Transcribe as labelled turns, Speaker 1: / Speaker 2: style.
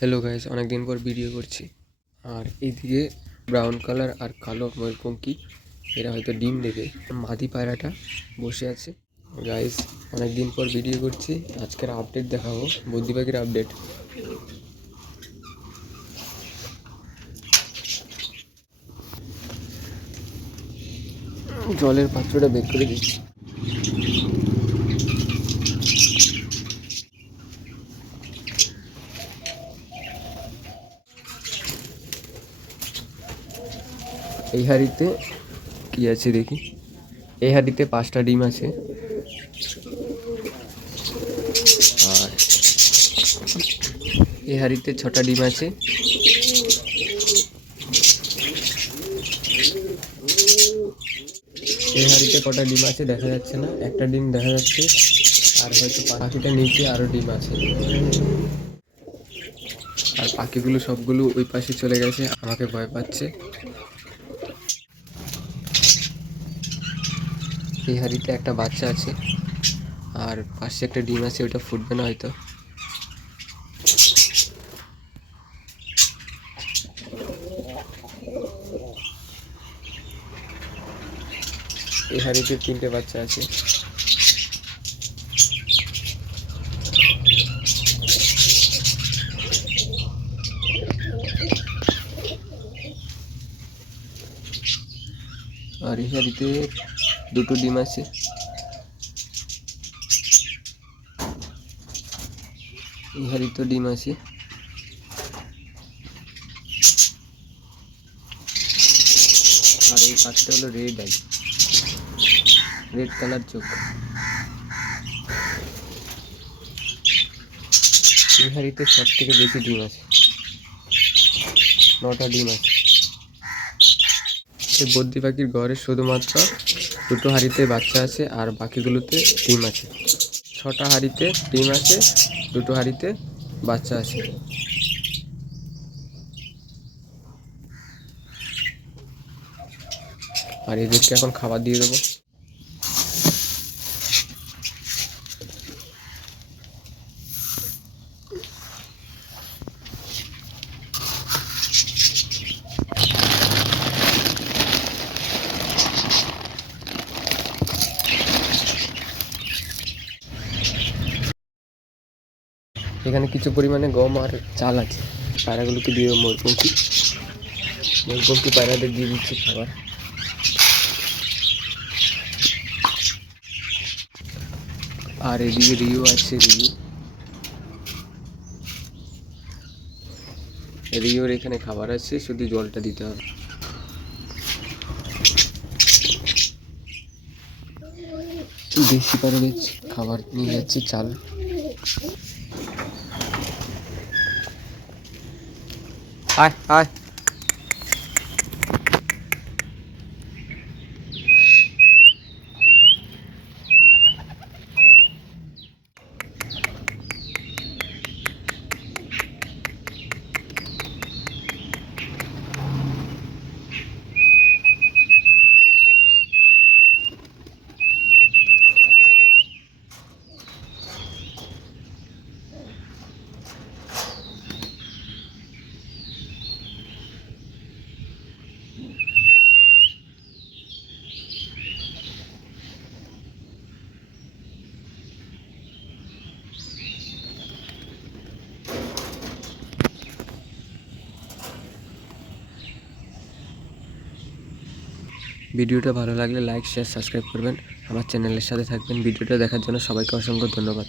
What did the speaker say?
Speaker 1: Hello guys অনেকদিন পর video করছি। আর এইদিকে ব্রাউন কালার আর কালো ময়ূরপঙ্খী এরা হয়তো ডিম দেবে। মাদি পায়রাটা বসে আছে। গাইস অনেকদিন পর ভিডিও করছি। আজকের আপডেট দেখাবো বুদ্ধি পাখির আপডেট জলের পাত্রটা বের করে দিচ্ছি। এই হাঁড়িতে কি আছে দেখি? এই হাঁড়িতে পাঁচটা ডিম আছে। আর এই হাঁড়িতে ছটা ডিম আছে। এই হাঁড়িতে কটা ডিম আছে দেখা যাচ্ছে না। একটা ডিম দেখা যাচ্ছে। আর হয়তো পাখিটা নিচে আরও ডিম আছে। আর পাখিগুলো সবগুলো ওই পাশে চলে গেছে। আমাকে ভয় পাচ্ছে। এই হাঁড়িতে একটা বাচ্চা আছে। আর পাশে একটা ডিম আছে, ওটা ফুটবে না হয়তো। এই হাঁড়িতে তিনটে বাচ্চা আছে। আর এই হাঁড়িতে দুটো ডিম আছে। এই হাঁড়িতে ডিম আছে। আর এই পাখিটা হলো রেড আই রেড কালার চোখ। হাঁড়িতে সব থেকে বেশি ডিম আছে। নটা ডিম আছে। এই বদ্রি পাখির ঘরে শুধুমাত্র দুটো হাঁড়িতে বাচ্চা আছে আর বাকিগুলোতে ডিম আছে। ছটা হাঁড়িতে ডিম আছে, দুটো হাঁড়িতে বাচ্চা আছে। আর এদেরকে এখন খাবার দিয়ে দেবো। এখানে কিছু পরিমাণে গম আর চাল আছে। পায়রাগুলোকে দিয়ে ময়ূরপঙ্খী ময়ূরপঙ্খী পায়রাদের দিয়ে দিচ্ছে খাবার। আর এদিকে রিও আছে, রিও। রিওর এখানে খাবার আছে, শুধু জলটা দিতে হবে। দেশি দেখছি, খাবার নিয়ে যাচ্ছে চাল। 哎，哎 ভিডিওটা ভালো লাগলে লাইক শেয়ার সাবস্ক্রাইব করবেন। আমার চ্যানেলের সাথে থাকবেন। ভিডিওটা দেখার জন্য সবাইকে অসংখ্য ধন্যবাদ।